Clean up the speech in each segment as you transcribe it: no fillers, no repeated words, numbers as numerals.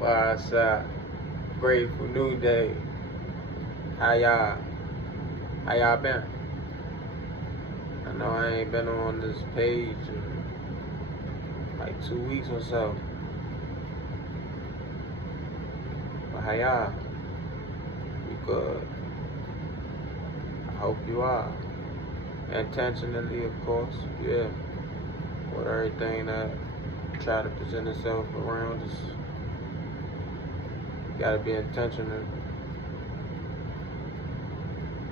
What's up? Grateful new day. How y'all been? I know I ain't been on this page in like 2 weeks or so. But how y'all? You good? I hope you are. Intentionally, of course. Yeah. With everything that try to present itself around us. You gotta be intentional. You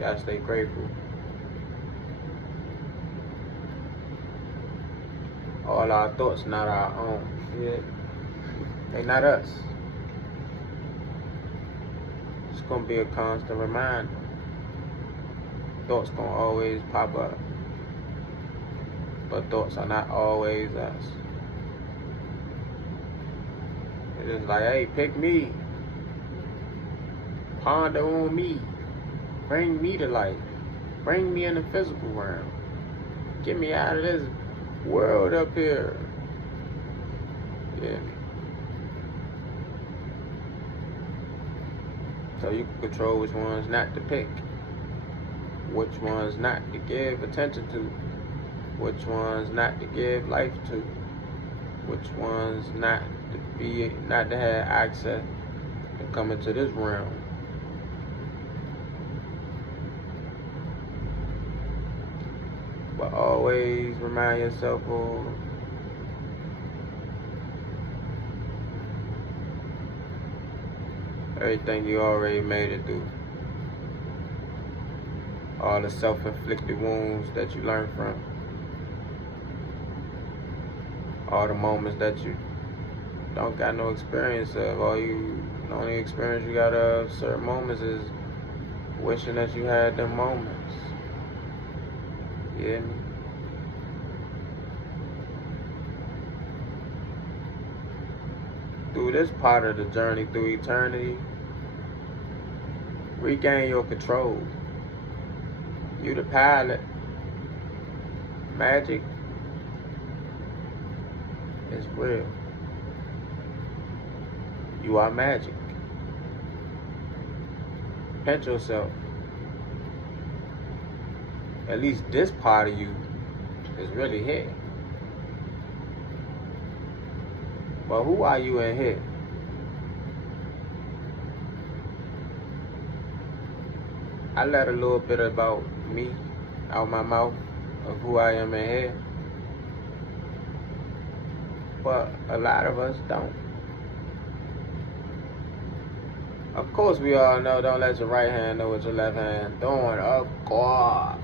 gotta stay grateful. All our thoughts not our own. Yeah. They not us. It's gonna be a constant reminder. Thoughts gonna always pop up. But thoughts are not always us. It's just like, hey, pick me. Ponder on me. Bring me to life. Bring me in the physical realm. Get me out of this world up here. Yeah. So you can control which ones not to pick. Which ones not to give attention to. Which ones not to give life to. Which ones not to have access to come into this realm. But always remind yourself of everything you already made it through. All the self-inflicted wounds that you learned from. All the moments that you don't got no experience of. The only experience you got of certain moments is wishing that you had them moments. You hear me? Through this part of the journey through eternity, regain your control. You the pilot. Magic is real. You are magic. Pinch yourself. At least this part of you is really here. But who are you in here? I let a little bit about me out my mouth of who I am in here. But a lot of us don't. Of course we all know, don't let your right hand know what your left hand doing. Of course.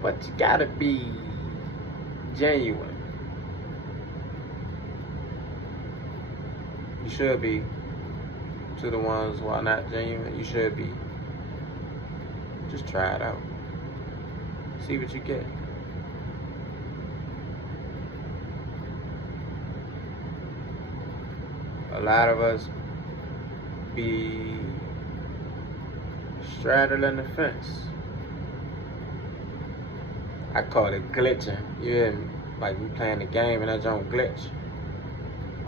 But you gotta be genuine. You should be. To the ones who are not genuine, you should be. Just try it out. See what you get. A lot of us be straddling the fence. I call it glitching. You hear me? Like we playing the game and that don't glitch.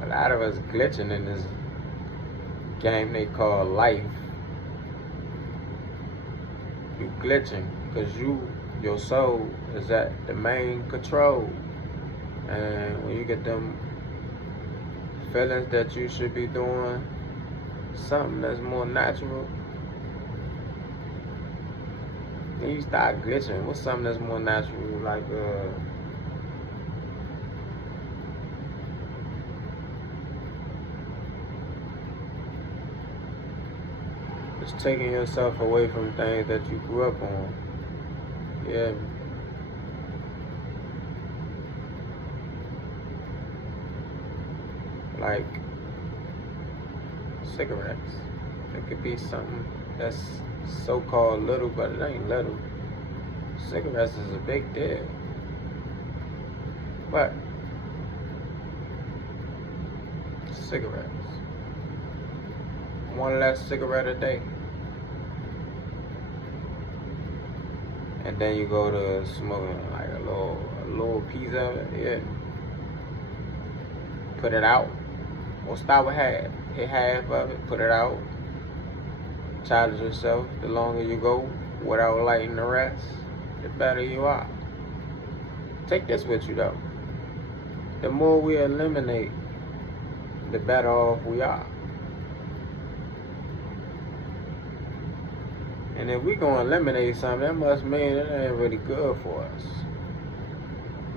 A lot of us glitching in this game they call life. You glitching because your soul is at the main control. And when you get them feelings that you should be doing something that's more natural, then you start glitching. What's something that's more natural? Like just taking yourself away from things that you grew up on. Yeah. Like cigarettes. It could be something that's so-called little, but it ain't little. Cigarettes is a big deal. But cigarettes. One less cigarette a day. And then you go to smoking like a little piece of it, yeah. put it out. Or start with half. Hit half of it, put it out. Challenge yourself. The longer you go without lighting the rest, the better you are. Take this with you though. The more we eliminate, the better off we are. And if we gonna eliminate something, that must mean it ain't really good for us.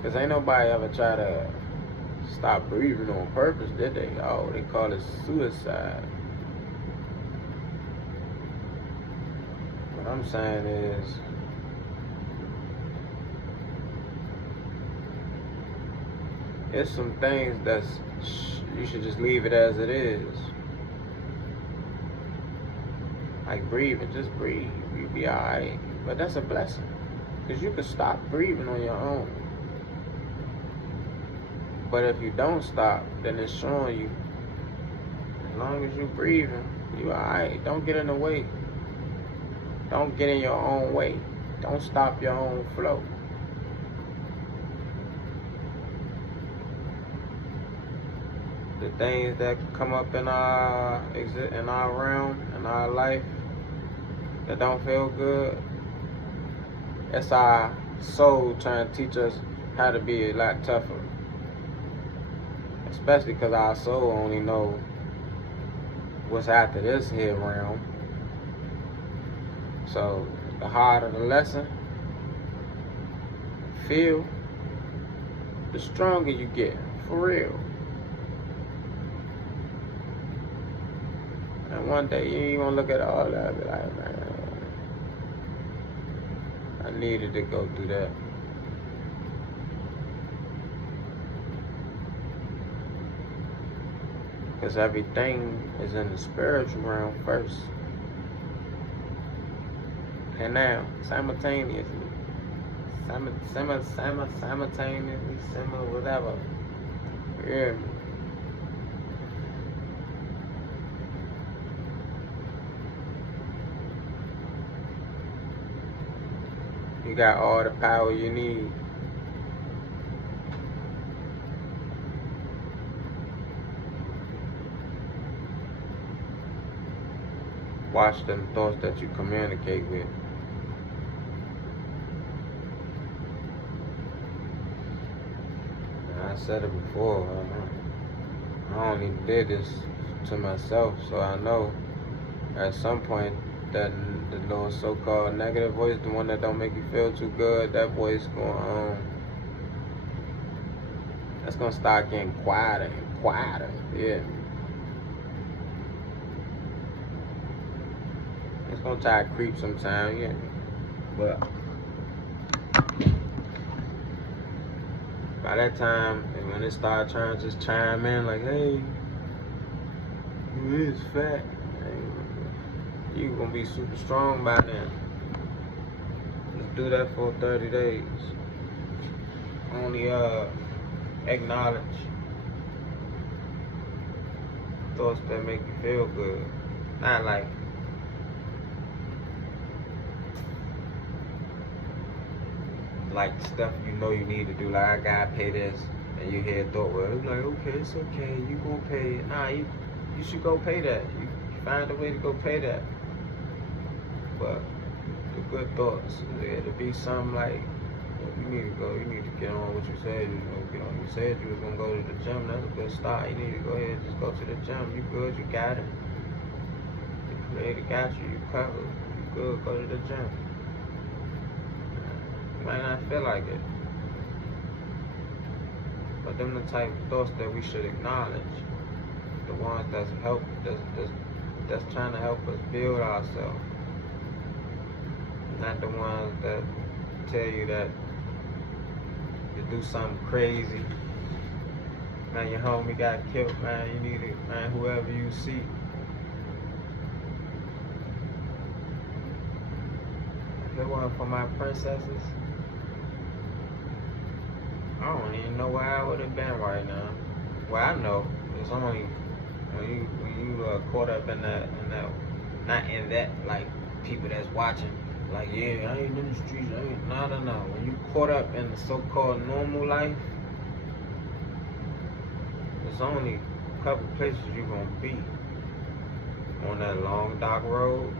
Cause ain't nobody ever try to stop breathing on purpose, did they? Oh, they call it suicide. What I'm saying is, it's some things that's, you should just leave it as it is. Like breathing, just breathe. You'll be alright. But that's a blessing. Because you can stop breathing on your own. But if you don't stop, then it's showing you, as long as you're breathing, you alright. Don't get in the way. Don't get in your own way. Don't stop your own flow. The things that come up in our realm, in our life, that don't feel good, it's our soul trying to teach us how to be a lot tougher. Especially because our soul only know what's after this here realm. So the harder the lesson, feel, the stronger you get, for real. And one day you ain't gonna look at all that and be like, man, I needed to go through that. Because everything is in the spiritual realm first. And now, simultaneously, whatever. Yeah. You got all the power you need. Watch them thoughts that you communicate with. And I said it before, I only did this to myself, so I know at some point that the little so-called negative voice, the one that don't make you feel too good, that voice that's gonna start getting quieter and quieter, yeah. It's gonna try to creep sometime, yeah. But by that time, when it started trying to just chime in, like, hey, you is fat. You gonna be super strong by then. Just do that for 30 days. Only acknowledge thoughts that make you feel good. Not like stuff you know you need to do. Like, I gotta pay this, and you hear a thought, well, it's like, okay, it's okay, you gonna pay it. Nah, you should go pay that. You find a way to go pay that. But the good thoughts, it'll be something like, you need to get on what you said you was gonna get on. You said you was gonna go to the gym, that's a good start. You need to go ahead and just go to the gym. You good, you got it. The creator got you, you covered. You good, go to the gym. You might not feel like it. But them the type of thoughts that we should acknowledge. The ones that's trying to help us build ourselves. Not the ones that tell you that you do something crazy. Man, your homie got killed, man. You need it, man, whoever you see. If it wasn't for my princesses, I don't even know where I would have been right now. Well, I know. It's only when you caught up in that, not in that, like, people that's watching. Like, yeah, I ain't in the streets, I ain't, no. When you caught up in the so-called normal life, the There's only a couple places you're gonna be on that long dark road,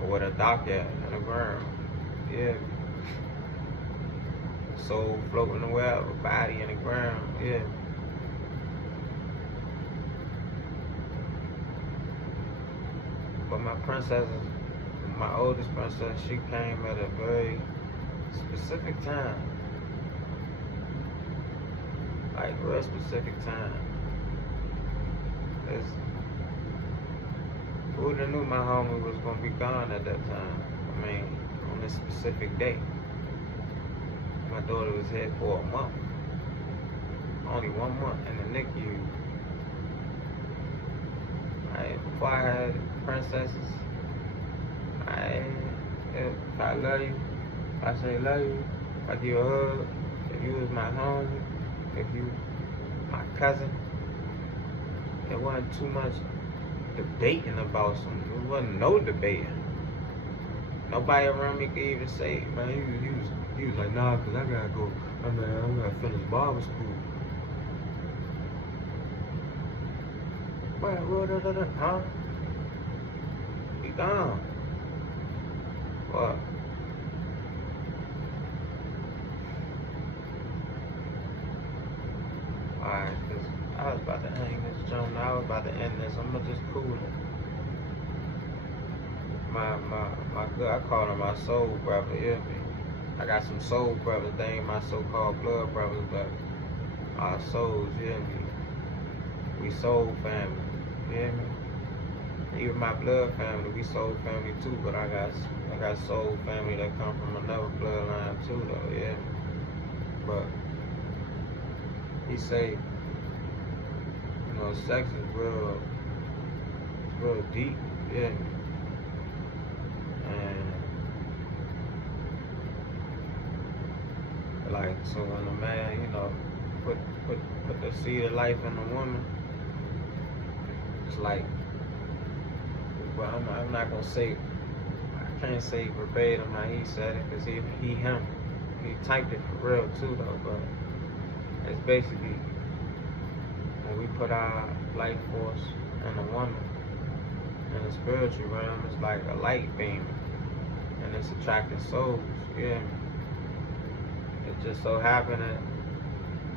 or where the dock at in the ground. Yeah. Soul floating away out of a body in the ground. Yeah. But my princess, my oldest princess, she came at a very specific time. Like, real specific time. Who would have knew my homie was going to be gone at that time? I mean, on this specific day. My daughter was here for a month. Only 1 month in the NICU. Before I had princesses, if I love you, if I say love you, if I give you a hug, if you was my homie, if you my cousin, there wasn't too much debating about something. There wasn't no debating. Nobody around me could even say, man, he was like, nah, cause I gotta go. I gotta finish barber school. Huh? He gone. What? Alright, cause I was about to hang this joint. I was about to end this. I'm gonna just cool it. My good, I call him my soul brother, you hear me? I got some soul brothers. They ain't my so-called blood brothers, but our souls, you hear me? We soul family, you hear me? Even my blood family, we soul family too, but I got soul family that come from another bloodline too, though, you hear me? But he say, you know, sex is real deep, you hear me? And like, so when a man, you know, put the seed of life in a woman, it's like, well, I'm not gonna say, I can't say verbatim how he said it, cause him, he typed it for real too though, but it's basically, when we put our life force in a woman, in the spiritual realm, it's like a light beam, and it's attracting souls, yeah. It just so happened that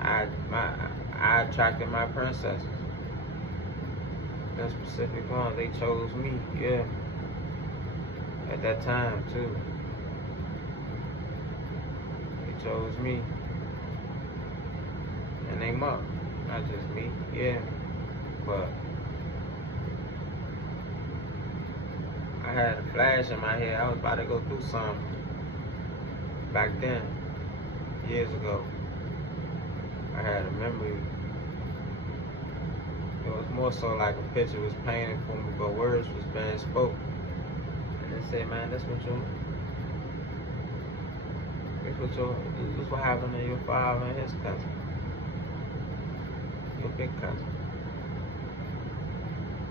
I attracted my princesses. Them specific ones, they chose me, yeah. At that time too. They chose me. And they up, not just me, yeah. But I had a flash in my head. I was about to go through something back then, years ago. I had a memory. It was more so like a picture was painted for me, but words was being spoken. And they said, man, this what happened to your father and his cousin, your big cousin.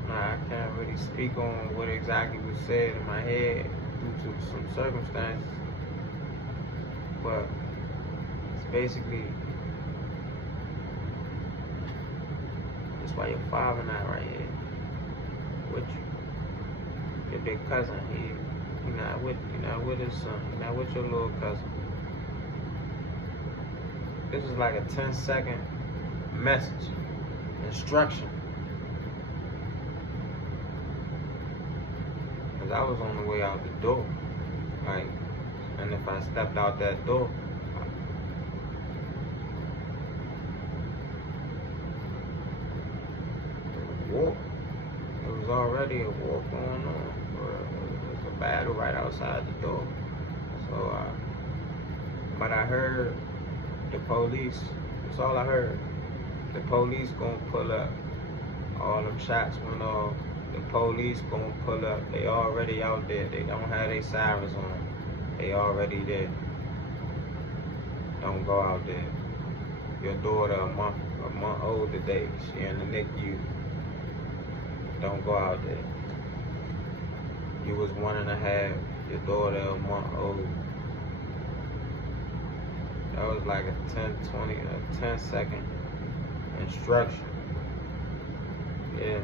Now, I can't really speak on what exactly was said in my head due to some circumstances, but it's basically, that's why your father not right here with you. Your big cousin, he not with his son, he not with your little cousin. This is like a 10-second message, instruction. Cause I was on the way out the door, like, and if I stepped out that door, war. There was already a war going on. There was a battle right outside the door. So, but I heard the police. That's all I heard. The police gonna pull up. All them shots went off. The police gonna pull up. They already out there. They don't have their sirens on. They already there. Don't go out there. Your daughter a month old today. She in the NICU. Don't go out there. You was 1.5. Your daughter a month old. That was like a 10-second instruction. Yeah.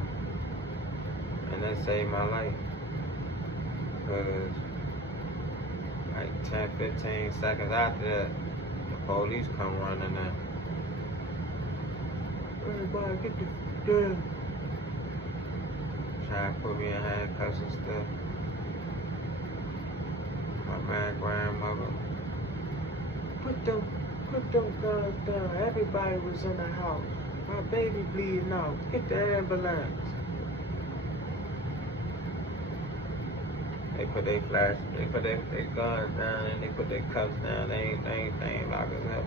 And that saved my life. Because like 10-15 seconds after that, the police come running in. Everybody get the gun. Trying to put me in handcuffs and stuff. My grandmother. Put them guns down. Everybody was in the house. My baby bleeding out. Get the ambulance. They put their guns down and they put their cuffs down. They ain't lock us up.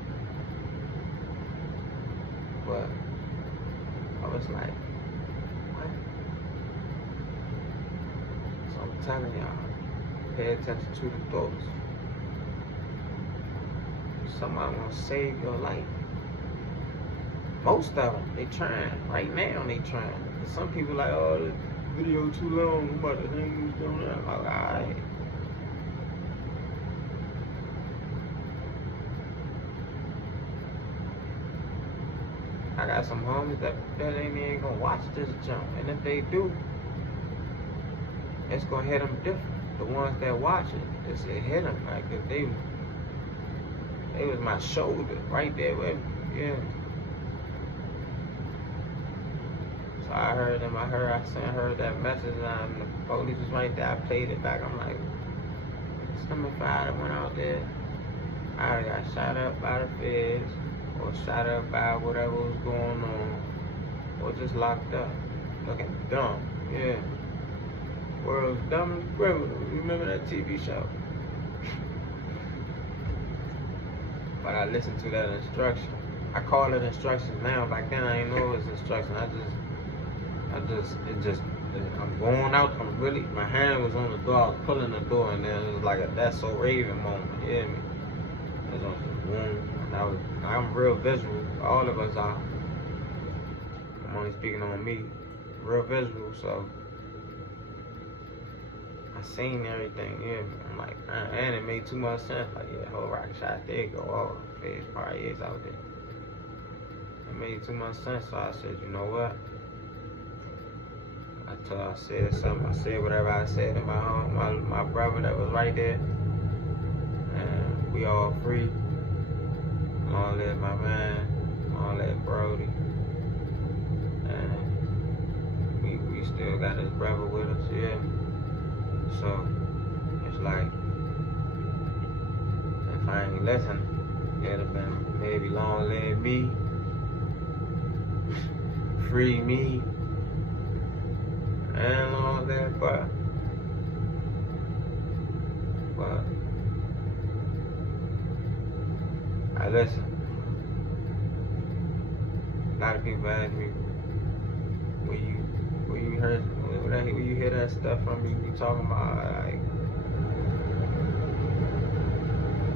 But I was like, what? So I'm telling y'all, pay attention to the thoughts. Somebody gonna save your life. Most of them, they trying. Right now, they trying. But some people like, oh, this video too long. I'm about to hang this down. I'm like, alright. I got some homies that ain't even gonna watch this jump. And if they do, it's gonna hit them different. The ones that watch it, it hit them. Like, if they was my shoulder right there with me. Yeah. So I heard them, I heard that message, and the police was right there. I played it back. I'm like, some if I went out there, I already got shot up by the feds, or shot up by whatever was going on, or just locked up, looking dumb. Yeah. World's dumbest criminal. Remember that TV show? But I listened to that instruction. I call it instructions now. Back then I didn't know it was instruction. I'm going out. My hand was on the door. I was pulling the door, and then it was like a That's So Raven moment. You hear me? It was on the boom. And I'm real visual. All of us are. I'm only speaking on me. Real visual, so I seen everything. Yeah, I'm like, and it made too much sense. Like, yeah, whole rocket shot there go. Oh, feds probably is out there. It made too much sense, so I said, you know what? I said something. I said whatever I said to my brother that was right there, and we all free. Long live my man. Long live Brody. And we still got his brother with us, yeah. So it's like, if I ain't listened, it'd have been maybe long live me, free me, and long live but I listen. A lot of people ask me, where you hear that stuff from, you be talking about, like,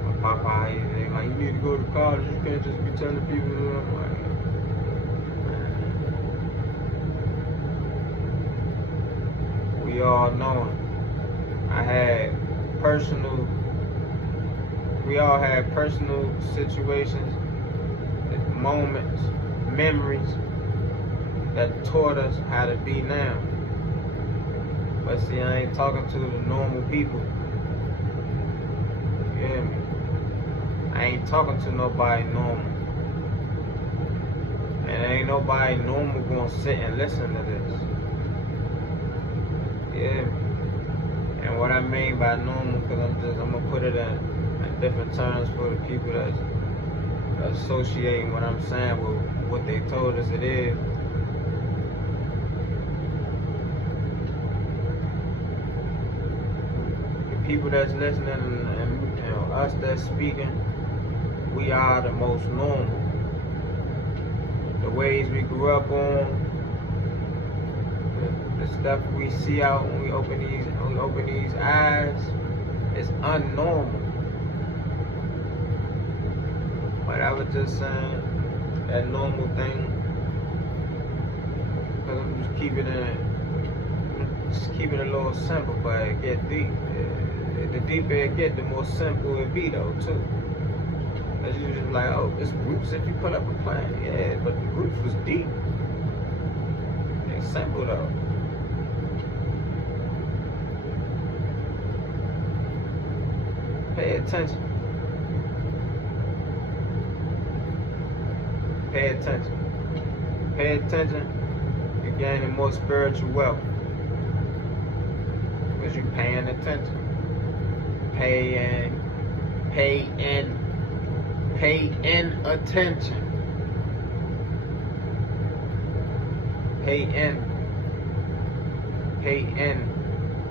my papa, they like, you need to go to college, you can't just be telling people. I'm like, we all know we all had personal situations, moments, memories that taught us how to be now. But see, I ain't talking to the normal people. You hear me? I ain't talking to nobody normal. And ain't nobody normal gonna sit and listen to this. Yeah. And what I mean by normal, because I'm gonna put it in different terms for the people that's associating what I'm saying with what they told us it is. The people that's listening and us that's speaking, we are the most normal. The ways we grew up on, the stuff we see out when we open these eyes, it's unnormal. But I was just saying that normal thing, because I'm just keeping it a little simple, but it get deep. The deeper it get, the more simple it be though too. Cause you just like, oh, it's roots if you put up a plant. Yeah, but the roots was deep. It's simple though. Pay attention. Pay attention. Pay attention. You're gaining more spiritual wealth. Because you're paying attention. Pay in attention. Pay in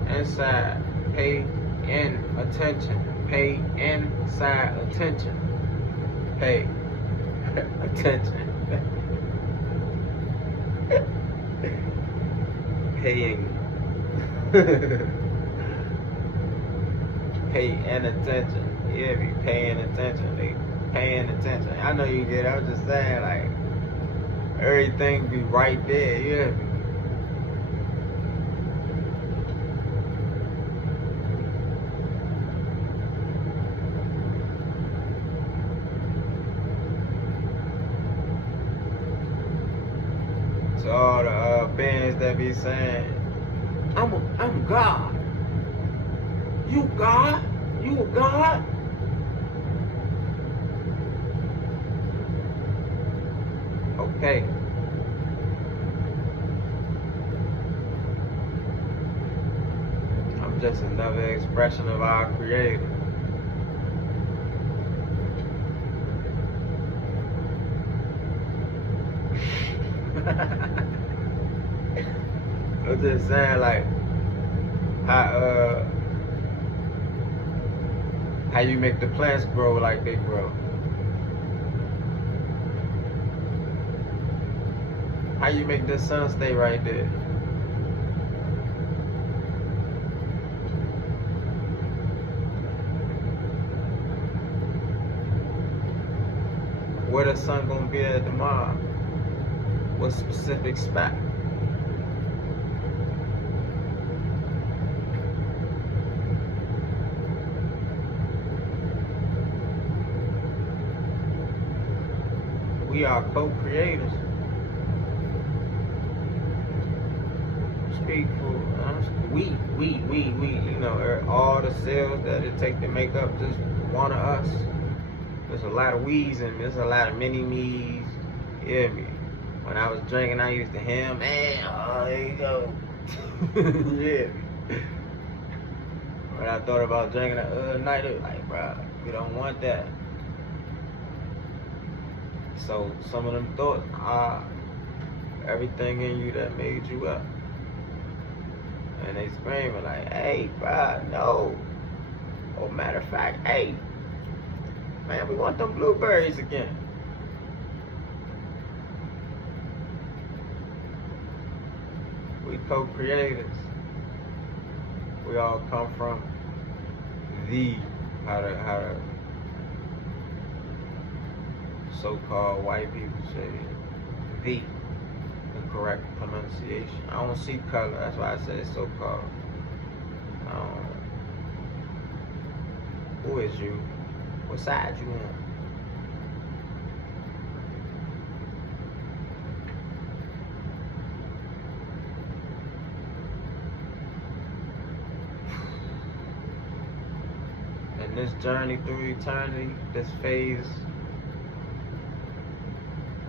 inside. Pay in attention. Pay inside attention. Pay attention. Paying. Paying attention. Yeah, be paying attention. They paying attention. I know you get it. I was just saying, like, everything be right there. Yeah. So all the beings that be saying, I'm God. You God? You a God? Okay. I'm just another expression of our Creator. I'm just saying, like, how you make the plants grow like they grow. How you make the sun stay right there. Where the sun gonna be at tomorrow? What specific spot? We are co-creators. Speak for we, you know, all the cells that it take to make up just one of us. There's a lot of we's and there's a lot of mini me's. You hear me? When I was drinking, I used to hear, man, oh, there you go. Yeah. When I thought about drinking the other night, it was like, bro, you don't want that. So some of them thoughts are everything in you that made you up. And they screaming like, hey, bro, no. Or matter of fact, hey, man, we want them blueberries again. We co-creators. We all come from how to so-called white people say the correct pronunciation. I don't see color, that's why I say it's so-called. Who is you? What side you on? And this journey through eternity, this phase,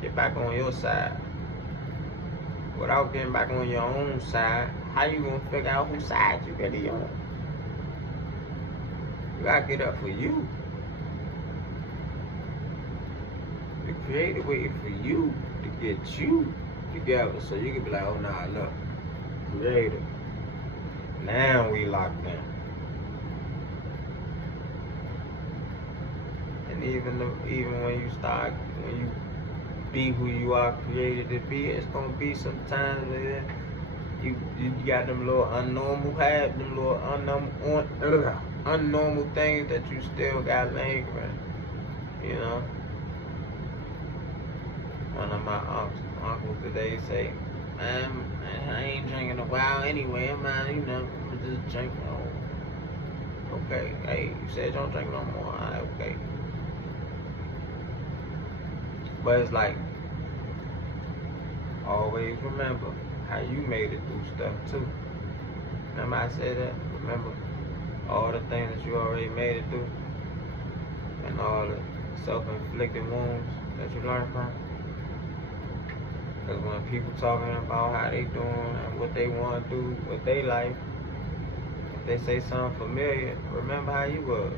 get back on your side. Without getting back on your own side, how you gonna figure out whose side you really on? You gotta get up for you. The Creator waiting for you to get you together so you can be like, oh nah, look, Creator. Now we locked in. And even when you be who you are created to be, it's gonna be some times that you got them little unnormal things that you still got lingering, you know. One of my uncles today say, man, I ain't drinking a while anyway, man, you know, I'm just drinking. Oh, okay, hey, you said you don't drink no more, alright, okay. But it's like, always remember how you made it through stuff too. Remember I said that? Remember all the things that you already made it through, and all the self-inflicted wounds that you learned from. Because when people talking about how they doing and what they want to do with their life, if they say something familiar, remember how you was.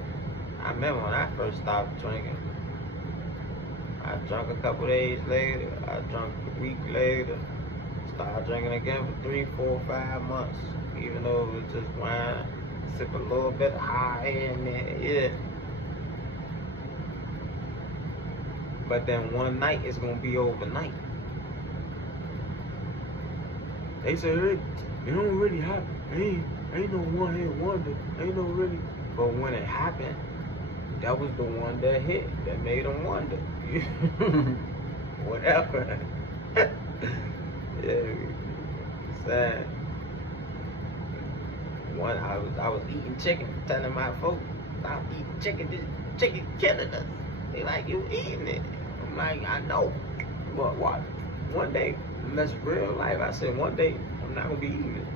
I remember when I first stopped drinking. I drank a couple days later, I drank a week later, started drinking again for 3, 4, 5 months, even though it was just wine, sip a little bit high in there, yeah. But then one night it's gonna be overnight. They say, hey, it don't really happen. Ain't no one hit wonder. Ain't no really. But when it happened, that was the one that hit, that made them wonder. Whatever. Yeah, sad. One, I was eating chicken, telling my folks, stop eating chicken. This chicken killing us. They like, you eating it. I'm like, I know. But what? One day, that's real life. I said, one day, I'm not gonna be eating it.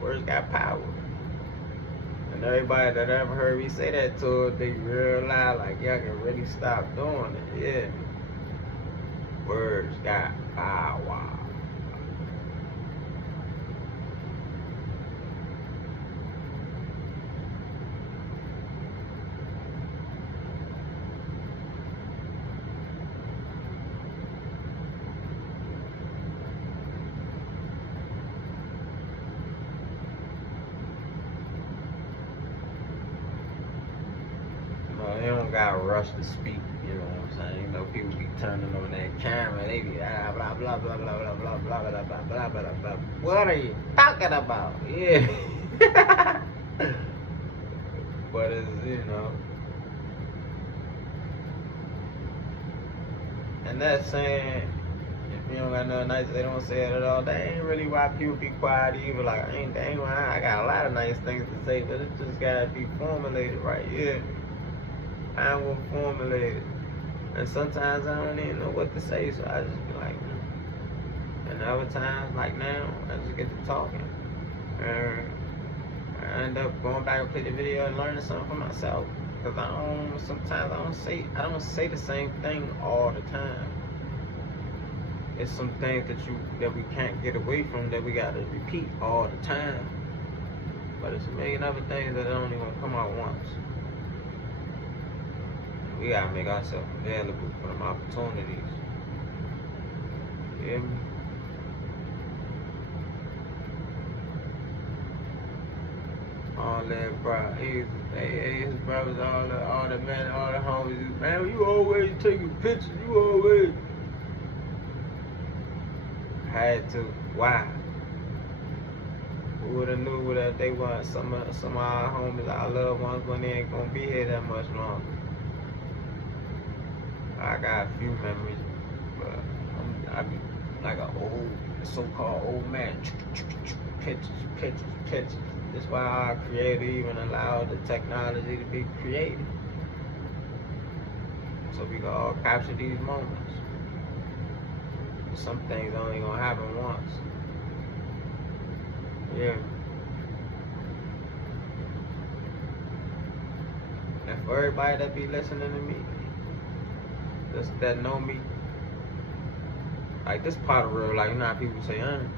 Words got power. And everybody that ever heard me say that to it, they realize like, y'all can really stop doing it. Yeah. Words got power. They don't got rushed to speak, you know what I'm saying? You know, people be turning on that camera, they be blah blah blah blah blah blah blah blah blah blah blah blah blah. What are you talking about? Yeah. But it's, you know, and that's saying if you don't got nothing nice, they don't say it at all. That ain't really why people be quiet either. Like I got a lot of nice things to say, but it just gotta be formulated right. Yeah. I will formulate it. And sometimes I don't even know what to say, so I just be like, and other times, like now, I just get to talking. And I end up going back and play the video and learning something for myself. Because sometimes I don't say the same thing all the time. It's some things that we can't get away from, that we gotta repeat all the time. But it's a million other things that don't even come out once. We gotta make ourselves available for them opportunities. You hear me? All that, bro. His brothers, all the men, all the homies. Man, you always taking pictures. You always had to. Why? Who would've knew that they want some of our homies, our loved ones, when they ain't gonna be here that much longer? I got a few memories, but I be like an old, so-called old man. Pictures. That's why our creator even allowed the technology to be created, so we can all capture these moments. Some things only gonna happen once. Yeah. And for everybody that be listening to me, that know me, like this part of real life. You know how people say, man,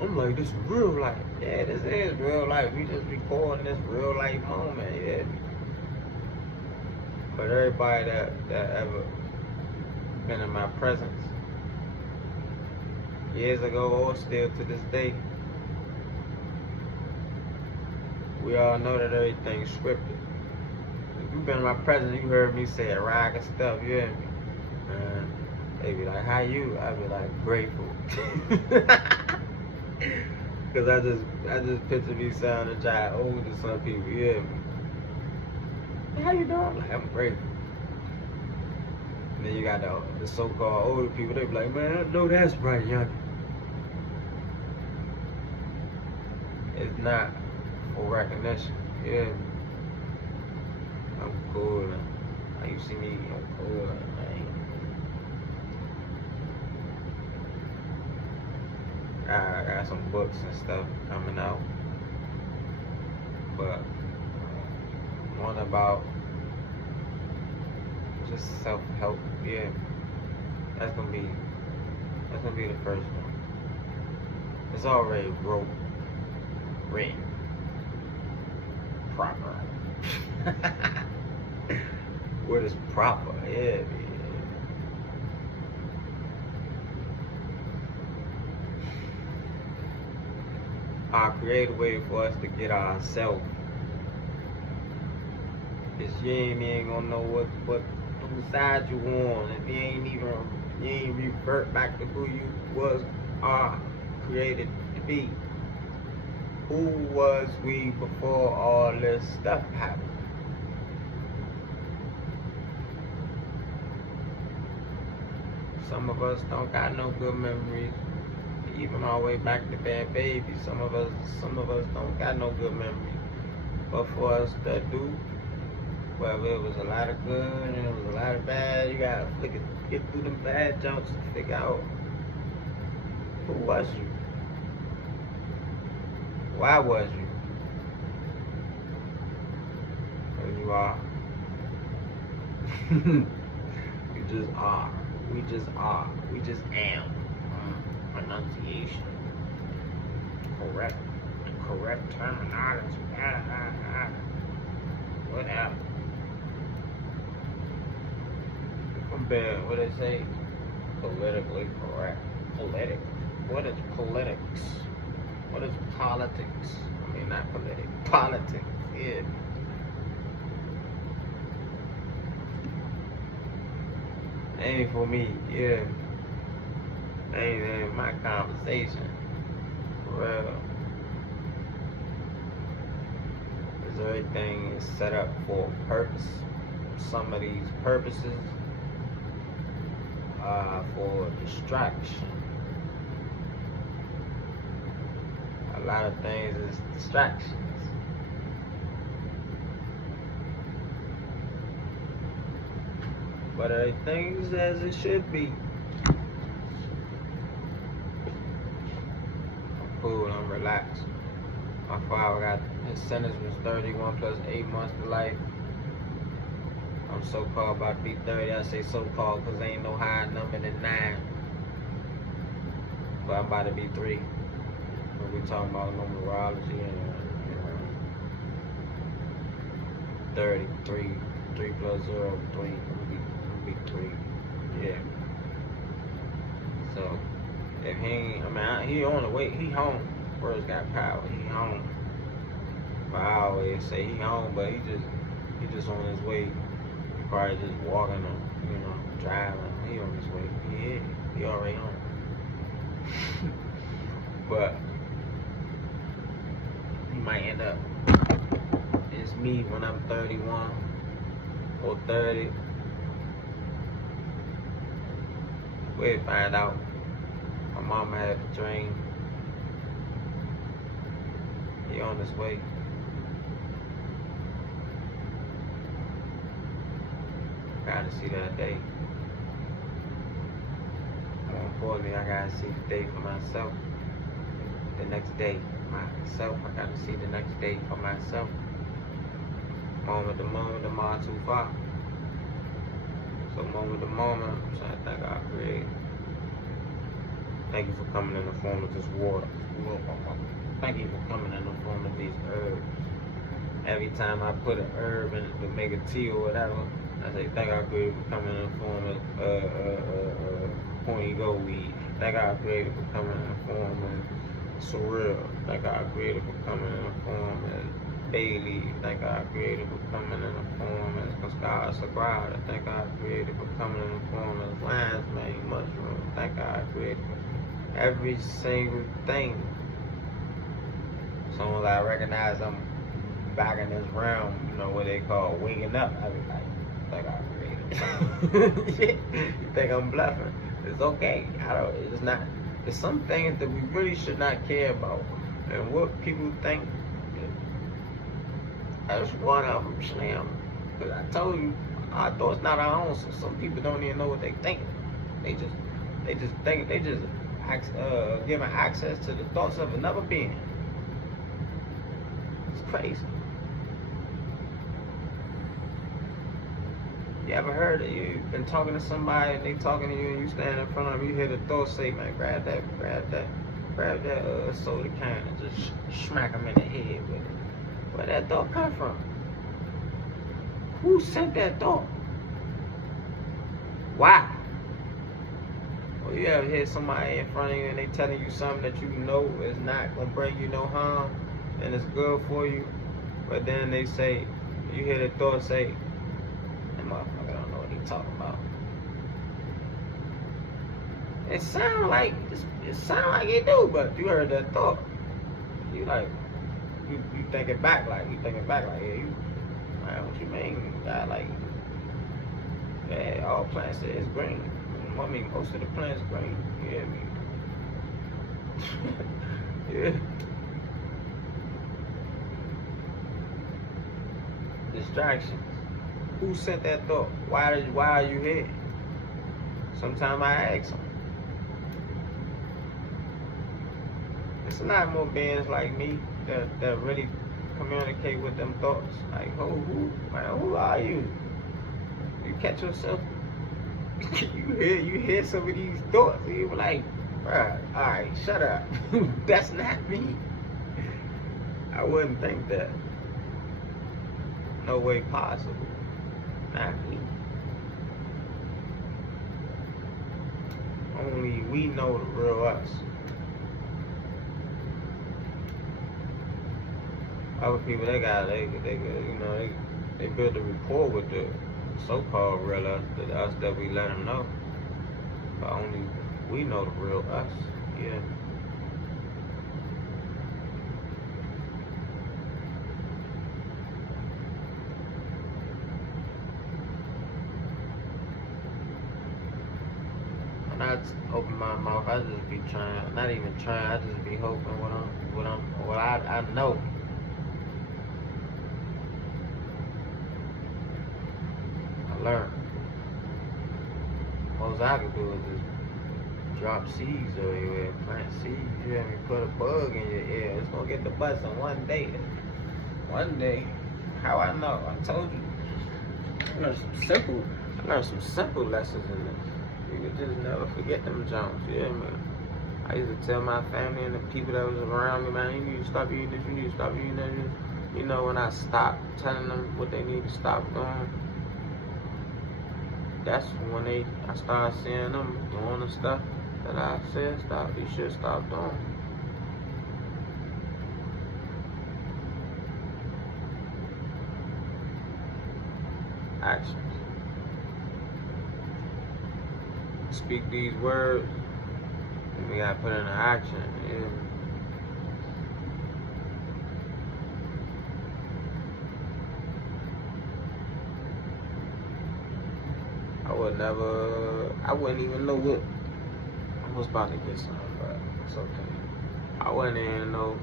I'm like, this is real life. Yeah, this is real life. We just recording this real life moment. Yeah. But everybody that ever been in my presence, years ago or still to this day, we all know that everything's scripted. If you've been in my presence, you heard me say a rack of stuff, you hear me? And they be like, how you? I be like, grateful. Cause I just picture me sounding child old to some people, you hear me? How you doing? Like, I'm grateful. And then you got the so-called older people, they be like, man, I know that's right, young. It's not for recognition, you hear me? I'm cool. Like you see me, I'm cool. I got some books and stuff coming out, but one about just self-help. Yeah, that's gonna be the first one. It's already written proper. What is proper? Yeah, man. I'll create a way for us to get ourselves. Cause you ain't gonna know what side you on if you ain't revert back to who you are created to be. Who was we before all this stuff happened? Some of us don't got no good memories. Even all the way back to bad babies, some of us don't got no good memories. But for us that do, whether it was a lot of good and it was a lot of bad, you gotta get through them bad jumps and figure out who was you? Why was you? Who you are. You just are. We just are. We just am. Pronunciation. Correct terminology. Whatever. What they say? Politically correct. What is politics? What is politics? I mean, not politics. Politics. Yeah. Ain't for me. Yeah. Ain't my conversation. For real. Because everything is set up for a purpose. Some of these purposes are for distraction. A lot of things is distractions. But everything's as it should be. I'm cool, I'm relaxed. My father got, his sentence was 31 plus 8 months to life. I'm so-called about to be 30. I say so-called because there ain't no higher number than 9. But I'm about to be 3. When we talking about numerology and 33, 3 plus 0, 3. It'll be 3. Yeah. So if he ain't, he on the way, he home. Words got power, he home. But I always say he home, but he just on his way. He probably just walking or, driving. He on his way. He already home. But he might end up, it's me when I'm 31 or 30. We'll find out. My mama had a dream. He on his way. Gotta see that day. More importantly, I gotta see the day for myself. The next day, myself. I gotta see the next day for myself. Moment to moment, the mind too far. So moment to moment, I'm trying to thank God creator. Thank you for coming in the form of this water. Thank you for coming in the form of these herbs. Every time I put an herb in to make a tea or whatever, I say thank God creator for coming in the form of pointy gold weed. Thank God creator for coming in the form of sorrel. Thank God creator for coming in the form of bay leaf. Thank God creator for coming in the form of Pascal Sagrada. Thank God creator for coming in the form of lion's mane mushroom. Thank God creator for every single thing. Soon as I recognize I'm back in this realm, what they call waking up, I be like, thank God creator. You think I'm bluffing? It's okay. It's not. There's some things that we really should not care about. And what people think, that's one of them, Slam. Because I told you, our thoughts not our own, so some people don't even know what they think. They just think, they just giving access to the thoughts of another being. It's crazy. You ever heard it? You've been talking to somebody and they talking to you and you stand in front of them, you hear the thought say, man, grab that soda can and just smack them in the head with it. Where that thought come from? Who sent that thought? Why? Or you ever hear somebody in front of you and they telling you something that you know is not gonna bring you no harm and it's good for you, but then they say, you hear the thought say, that motherfucker don't know what he talking about. It sound like it do, but you heard that thought. You like, you thinking back like, yeah, you, man, what you mean? God, like, yeah, all plants is green. I mean, most of the plants green. You hear me? Yeah. Distractions. Who sent that thought? Why are you here? Sometimes I ask them. It's a lot more beings like me that really communicate with them thoughts. Like, who are you? You catch yourself. you hear some of these thoughts, and you be like, bruh, alright, shut up. That's not me. I wouldn't think that. No way possible. Not me. Only we know the real us. Other people, they build a rapport with the so-called real us, the us that we let them know. But only we know the real us. Yeah. When I open my mouth, I just be trying, not even trying, I just be hoping what I know. Learn. Most I can do is just drop seeds everywhere, plant seeds, you hear me? Put a bug in your ear. It's gonna get the buzzing one day. One day. How I know? I told you. I learned some simple lessons in this. You could just never forget them Jones, you hear me? I used to tell my family and the people that was around me, man, you need to stop eating this, you need to stop eating that. You know, when I stopped telling them what they need to stop doing, that's when I started seeing them doing the stuff that I said stop. You should stop doing. Actions. Speak these words, and we gotta put in an action. Yeah. I wouldn't even know what, I was about to get something, but it's okay. I wouldn't even know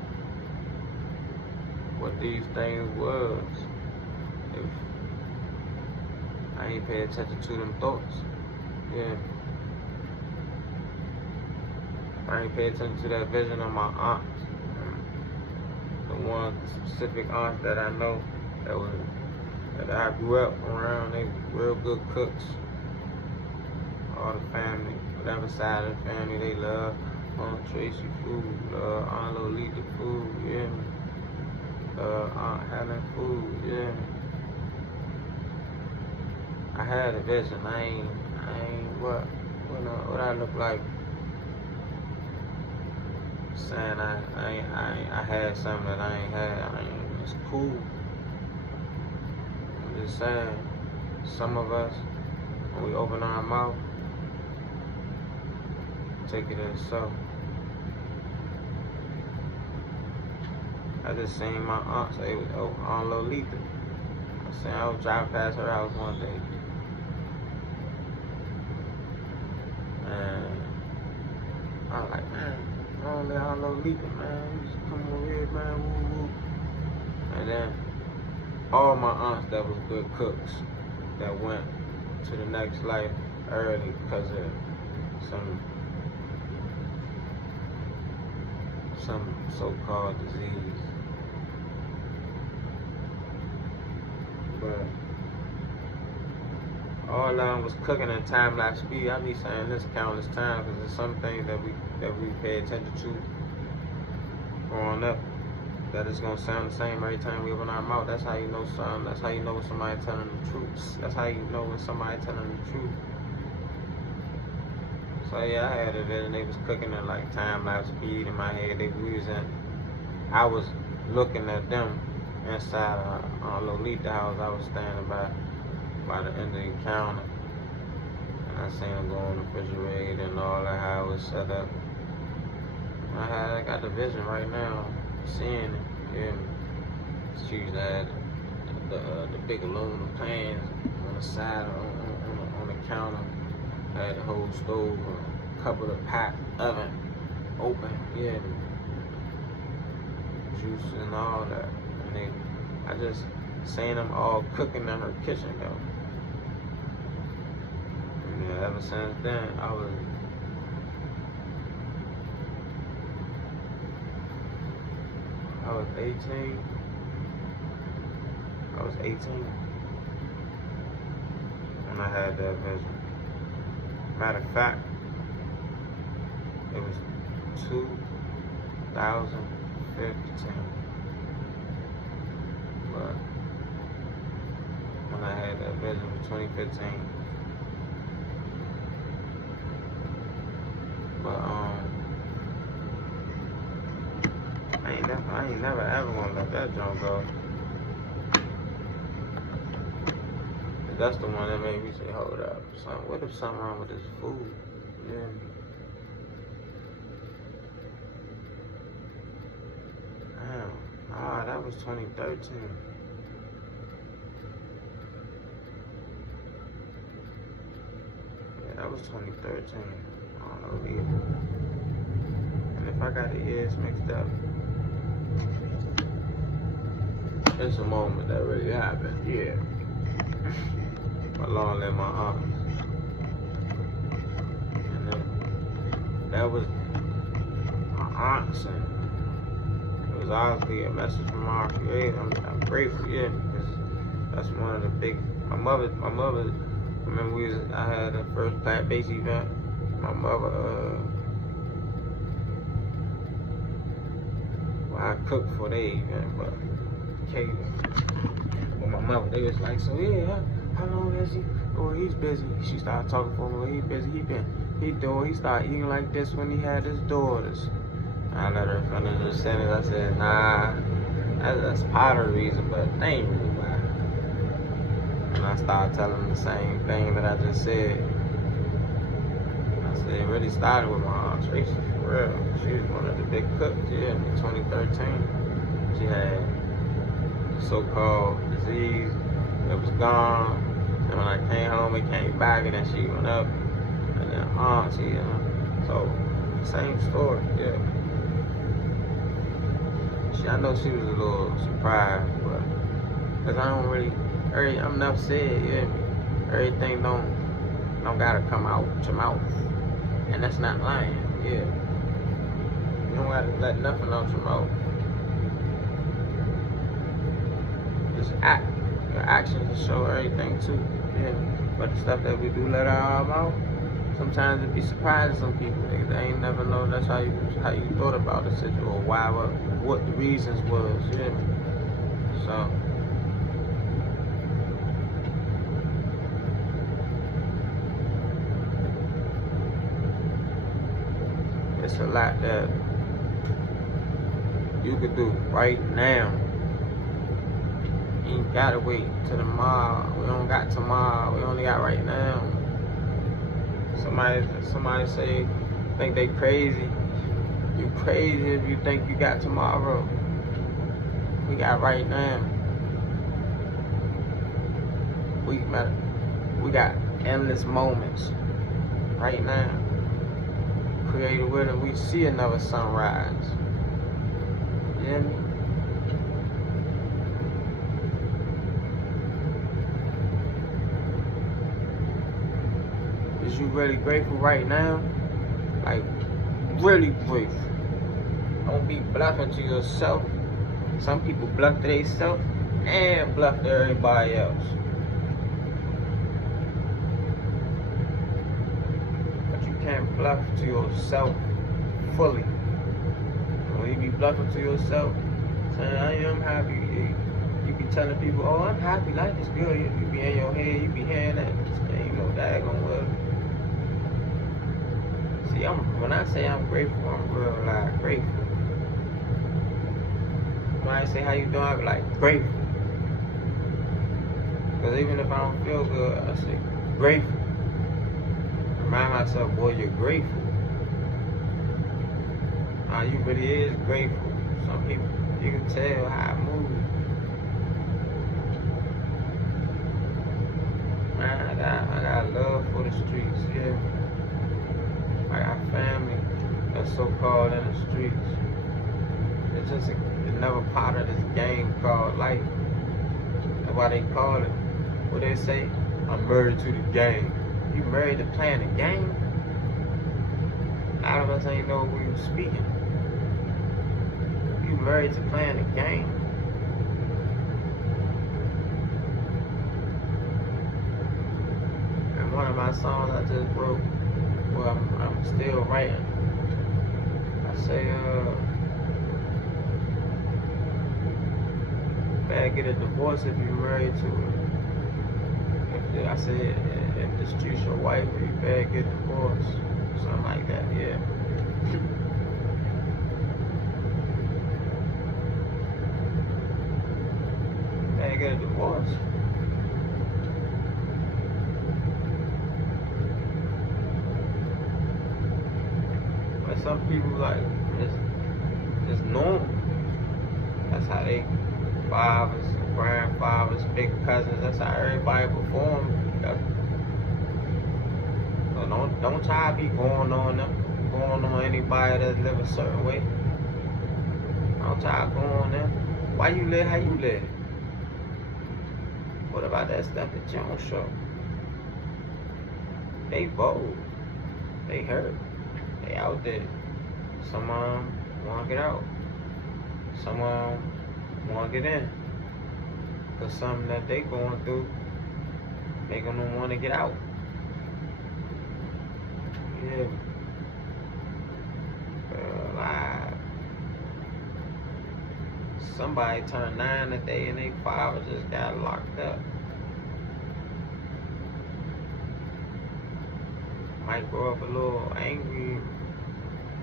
what these things was if I ain't pay attention to them thoughts. Yeah. I ain't pay attention to that vision of my aunts. The one specific aunt that I know that I grew up around, they real good cooks. All the family, whatever side of the family they love, Aunt Tracy food, Aunt Lolita food, yeah. Aunt Helen food, yeah. I had a vision. I ain't what I look like. Saying I had something that I ain't had. It's cool. I'm just saying, some of us, when we open our mouth, take it as so. I just seen my aunt say, oh, Aunt Lolita. I was driving past her house one day. And I was like, man, only Aunt Lolita, man. You just come over here, man, woo woo. And then all my aunts that was good cooks that went to the next life early because of some some so-called disease. But all of them was cooking in time-lapse speed. I be saying this countless times because there's some things that we pay attention to growing up that it's gonna sound the same every time we open our mouth. That's how you know something. That's how you know when somebody telling the truth. That's how you know when somebody telling the truth. So yeah, I had a vision. They was cooking at like time-lapse speed in my head. I was looking at them inside a Lolita house I was standing by the end of the counter. And I seen them go on the refrigerator and all that, how it was set up. I got the vision right now, seeing it. Yeah. She used to have the big aluminum pans on the side, on the counter. Had the whole stove, a couple of pot oven open, yeah, juice and all that. And I just seen them all cooking in her kitchen though. Yeah, ever since then, I was 18. I was 18 when I had that vision. Matter of fact, it was 2015. But when I had that vision for 2015. But I ain't never ever gonna let that junk go. That's the one that made me say, hold up, what if something wrong with this food? Yeah. Damn. That was 2013. Yeah, that was 2013. I don't know either. And if I got the years mixed up, it's a moment that really happened, yeah. Along with my aunts. And then that was my aunts, and it was obviously a message from our Creator. I'm grateful, yeah, because that's one of the big. My mother. Remember, I had the first plant-based event. My mother, I cooked for the event, but with my mother, they was like, so yeah. How long is he? Oh, he's busy. She started talking for him. He's busy. He started eating like this when he had his daughters. I let her finish the sentence. I said, nah, that's part of the reason, but they ain't really why. And I started telling them the same thing that I just said. I said, it really started with my Aunt Tracy, for real. She was one of the big cooks, yeah, in 2013. She had the so-called disease. It was gone, and when I came home, it came back, and then she went up, and then auntie, you know. So, same story, yeah. I know she was a little surprised, but, because I'm enough said, yeah. Everything don't gotta come out your mouth, and that's not lying, yeah. You don't gotta let nothing out your mouth. Just act. Your actions show everything too, yeah. But the stuff that we do let out our mouth, sometimes it be surprising some people. They ain't never know that's how you thought about the situation or why, what the reasons was, yeah. So it's a lot that you could do right now. You ain't gotta wait till tomorrow. We don't got tomorrow. We only got right now. Somebody say, think they crazy. You crazy if you think you got tomorrow. We got right now. We got endless moments right now. Created with it, we see another sunrise. You hear me? Is you really grateful right now? Like, really grateful. Don't be bluffing to yourself. Some people bluff to themselves and bluff to everybody else. But you can't bluff to yourself fully. When you be bluffing to yourself, saying, I am happy, you be telling people, oh, I'm happy, life is good. You be in your head, you be hearing that. Ain't no daggone well. See, when I say I'm grateful, I'm real like grateful. When I say how you doing, I be like grateful. Because even if I don't feel good, I say grateful. Remind myself, boy, you're grateful. You really is grateful. Some people, you can tell how I move. Man, I got love for the streets, yeah. I got family that's so-called in the streets. It's just another part of this game called life. That's why they call it, what they say, I'm married to the game. You married to playing the game? A lot of us ain't know who you speaking. You married to playing the game? And one of my songs I just wrote, well, I'm still writing. I say, better get a divorce if you're married to it. I said, if the street's your wife, you better get a divorce. Something like that, yeah. Better get a divorce. But some people like, it's normal. That's how they fathers, grandfathers, big cousins, that's how everybody perform. So don't try to be going on anybody that live a certain way. Don't try to go on them. Why you live how you live? What about that stuff that you don't show? They bold. They hurt. They out there. Some wanna get out. Some wanna get in. Cause something that they going through making them wanna get out. Yeah. Somebody turned 9 today and they father just got locked up. Might grow up a little angry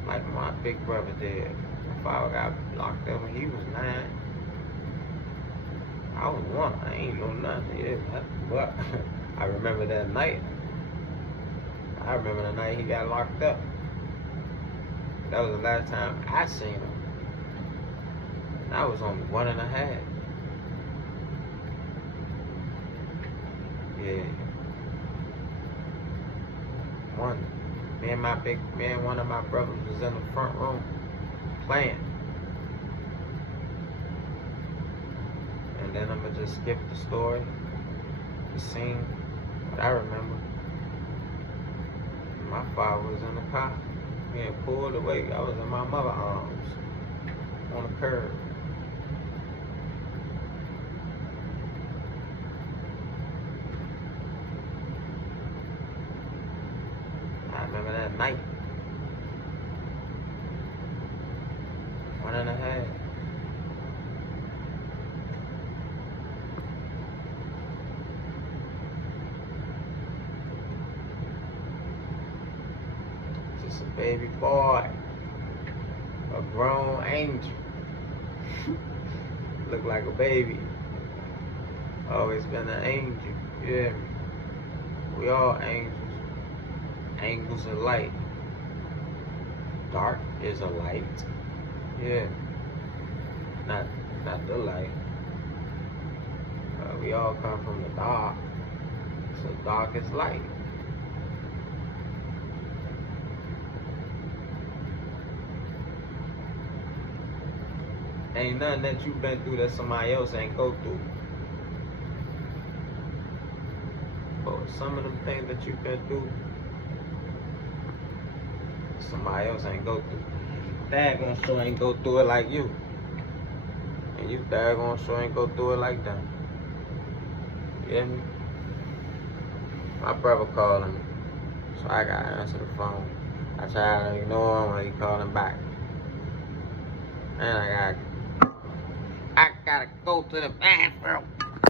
like my big brother did. My father got locked up when he was 9. I was 1. I ain't know nothing. Yeah, but I remember that night. I remember the night he got locked up. That was the last time I seen him. I was only 1.5. Yeah. 1. Me and one of my brothers was in the front room playing. And then I'm gonna just skip the story, the scene. But I remember my father was in the car. He had pulled away. I was in my mother's arms on the curb. I remember that night. 1.5. Just a baby boy. A grown angel. Look like a baby. Always been an angel. Yeah. We all angels. Angels of light. Dark is a light. Yeah. Not the light. We all come from the dark. So dark is light. Ain't nothing that you've been through that somebody else ain't go through. But some of them things that you've been through, somebody else ain't go through. daggone sure ain't go through it like you. And you daggone sure ain't go through it like them. You hear me? My brother calling me, so I gotta answer the phone. I try to ignore him when he calling back. And I gotta go to the bathroom.